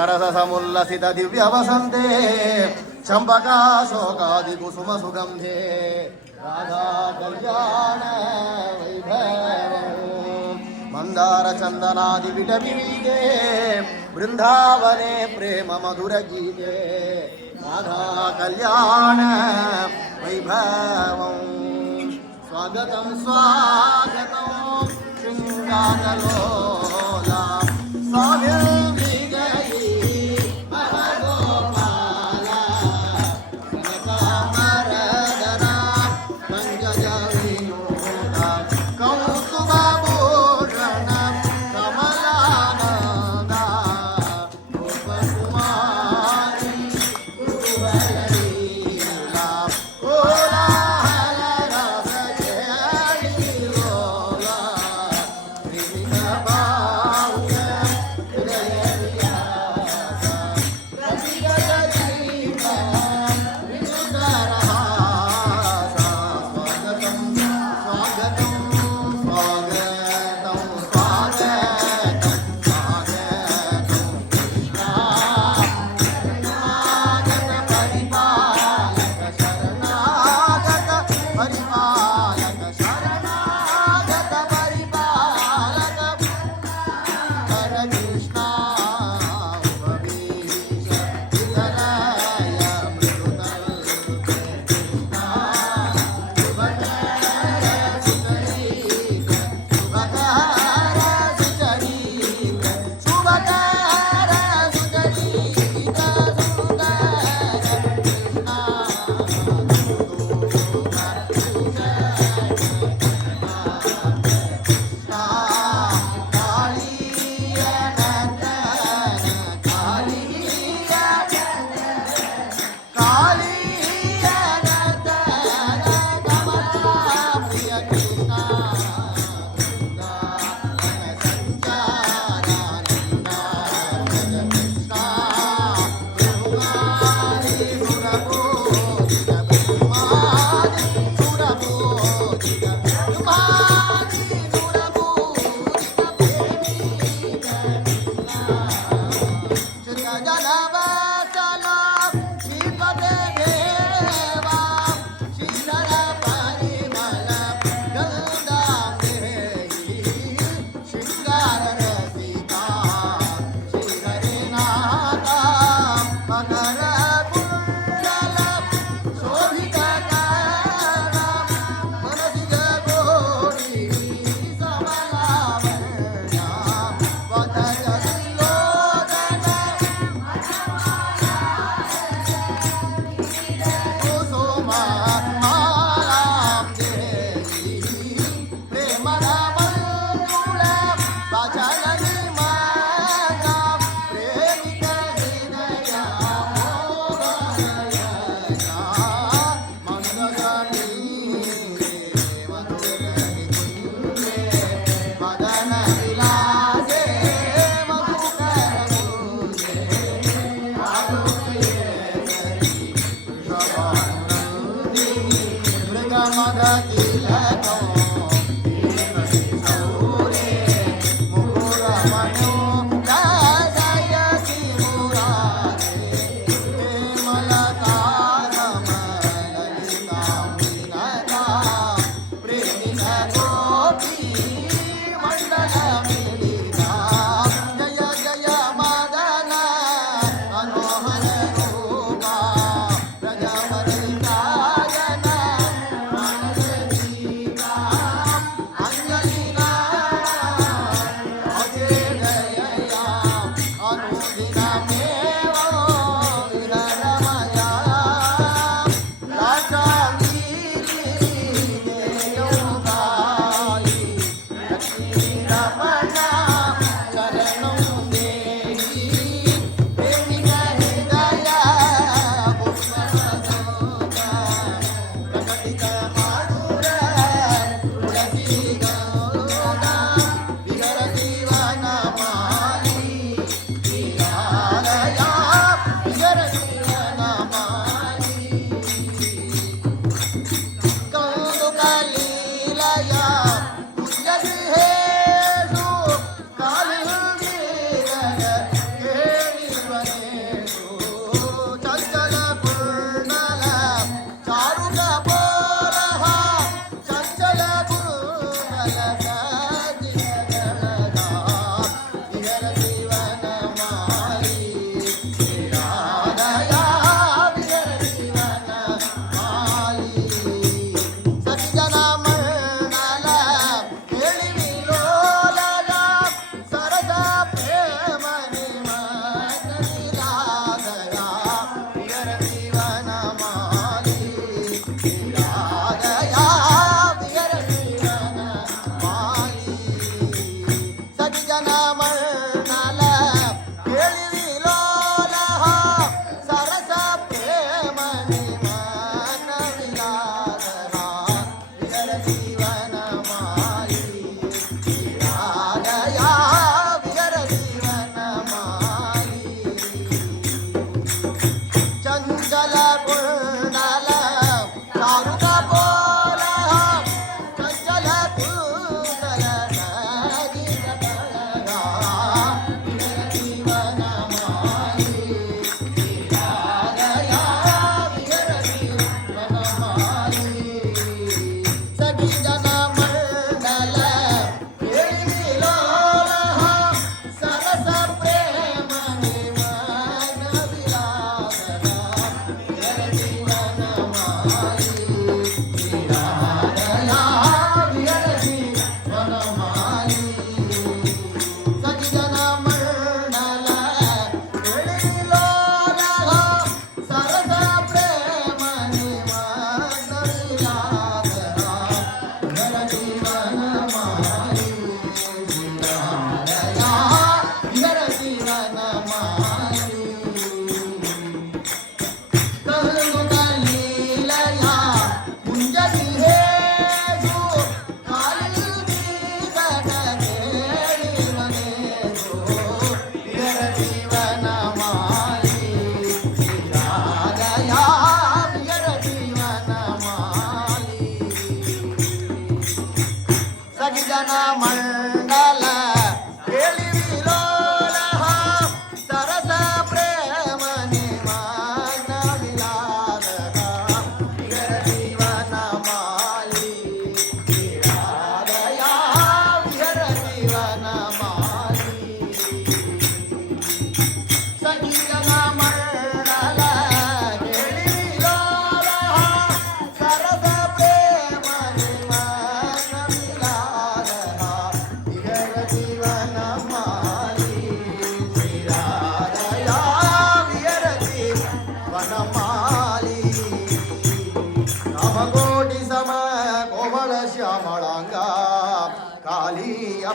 सरससमुल्लसित दिव्य वसन्ते चंपका शोकादि कुसुम सुगंधे राधा कल्याण वैभव मंदार चंदनादि विटवीते वृंदावने प्रेम मधुर गीते राधा कल्याण वैभव स्वागतं स्वागतं शृंगारलोला स्वामी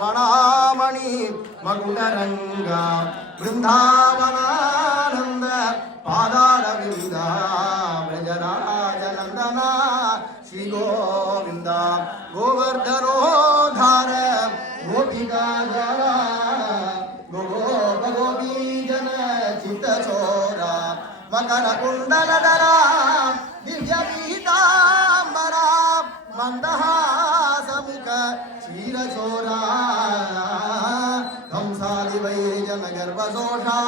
फणामणि मकुटरंग वृंदावनानंद पादारविंद व्रजराजनंदना श्री गोविंद गोवर्धनोद्धार गोपिका जरा गोप गोपी जन चित्त चोरा मकर कुंडलधरा दिव्य पीतांबरा मंदहासमुख क्षीरचोरा कंसादि वैजन गर्भशोषा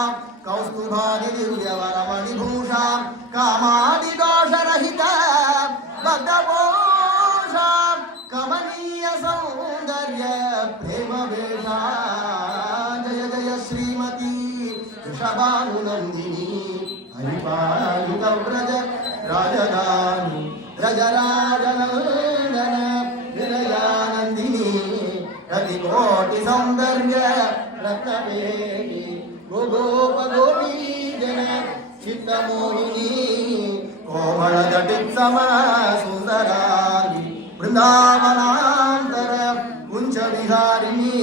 कौस्तुभादि दिव्यवरमणिभूषा कामादि दोषरहित भक्तपोषा कमनीय सौंदर्य प्रेम वेषा जय जय श्रीमती वृषभानुनंदिनी हरिपालित व्रज राजधानी रजराजनंदन विनयानंदिनी रतिकोटि सौंदर्य रत्नवेणी गोगोप गोपी जन चित्तमोहिनी कोमल जटित सम सुंदरानी वृंदावनांतर कुंज विहारिणी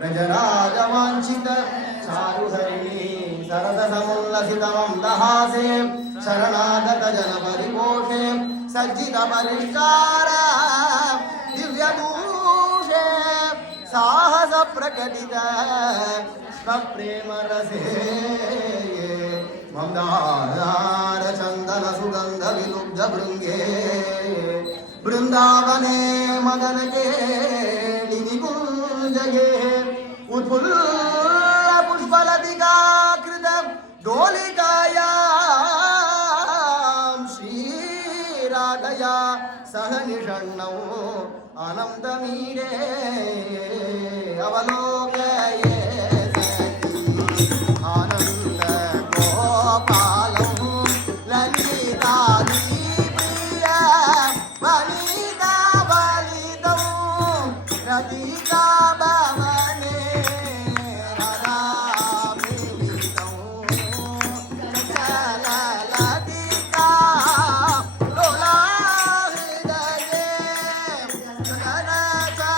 व्रजराजवांछित चारुहरिणी सरस समुल्लसित मंदहासे शरणागत जन परिपोषे सज्जित परिष्कार दिव्य दूषे साहस प्रकटित प्रेम रसे मंदार चंदन सुगंध विलुब्ध भृंगे वृंदावने मदन के निकुंजगे उत्फुल्ल पुष्पलतिका कृत डोलिकायां श्रीराधया सह निषण्णौ अनन्तमीरे अवलोकये आनंद गोपालं ललितादिप्रिय वनिता वलितं रतिका भवने राधामिलितं चललतिका लोला हृदये गगनचचिता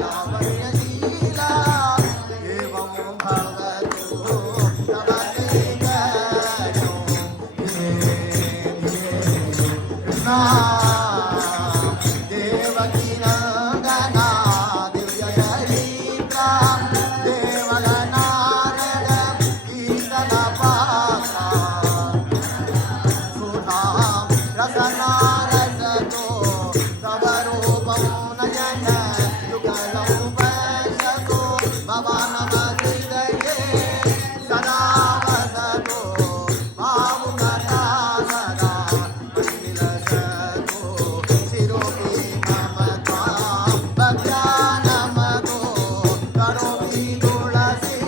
लावण्यशीला एवं भवतु तव कैङ्कर्यो धिये धिये कृष्णा देवकी नन्दना दिव्यचरित्रा देवल नारद कीर्तनपात्रा सुधां रसनारसतो तव रूपं नयन युगलं पश्यतो भवानमहृदये सदा वसतो भावुकथा सदा विलसतो शिरोपि मम त्वां भक्त्यानमतो करोमि तुलसी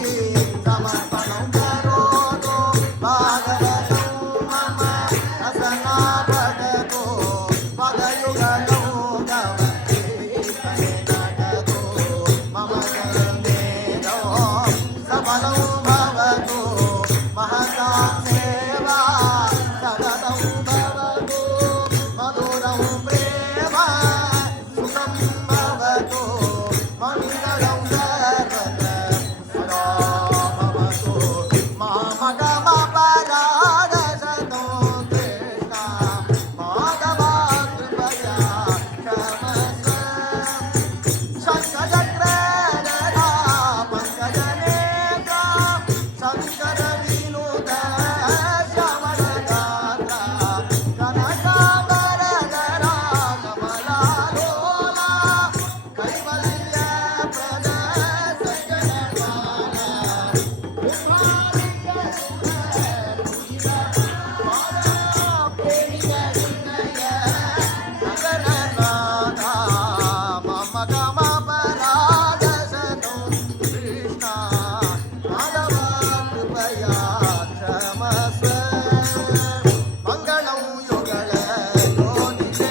समर्पणं करोतु भागवतं मम रसना भगतो पदयुगलो गवते नटतो मम कर्मेदो सफलं भवतु महतां सेवा सततं भवतु मधुरं प्रेम सुखं भवतु मङ्गलं सर्वत्र सदा भवतु मामगमपराधसतो कृष्णा माधवा कृपया क्षमस्व शङ्खचक्रधरा पङ्कजनेत्रा शङ्करविनुत श्यामलगात्रा कनकाम्बरधरा कमलालोला कैवल्यप्रद सज्जनपाला मम गमपराधसतो कृष्णा माधवा कृपया क्षमस्व मङ्गलं युगल योनिते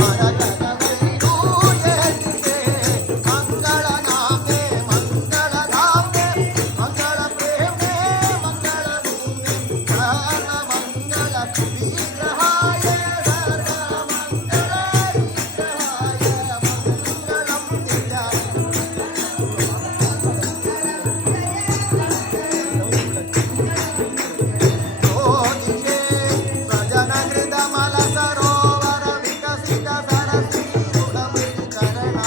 मरकतवैडूर्येतिते मङ्गलनामे मङ्गलधामे मङ्गलप्रेमे मङ्गलभूमे सर्वमङ्गल विग्रहाय सर्वमङ्गल विग्रहाय मङ्गलं दिव्यम् ज्योतिषे स्वजनहृदमलसरोवर विकसित सरसीरुणमृगचरणा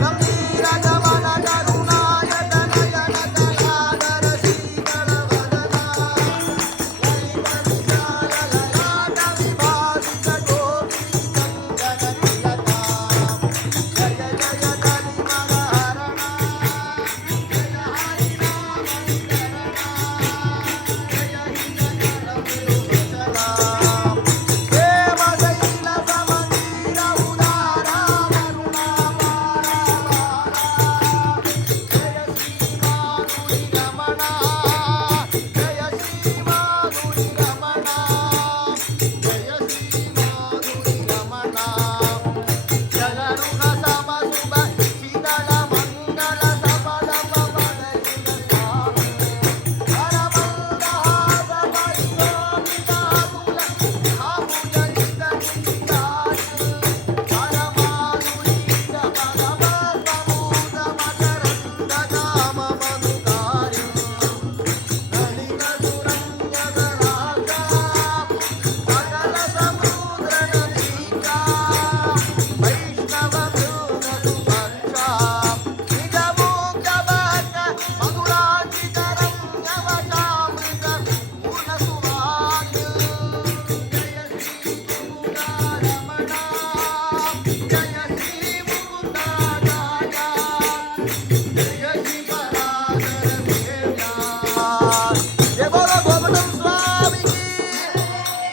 गम्भीरगमन करुणायत नयन कलाधर शीतलवदना ललितविशालललाट विभासित गोपीकङ्कणतिलका जय जय कलिमलहरणा जय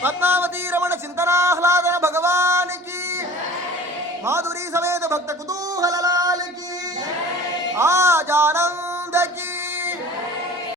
पद्मावती रमण चिंतनाह्लादन भगवान की माधुरी समेत भक्त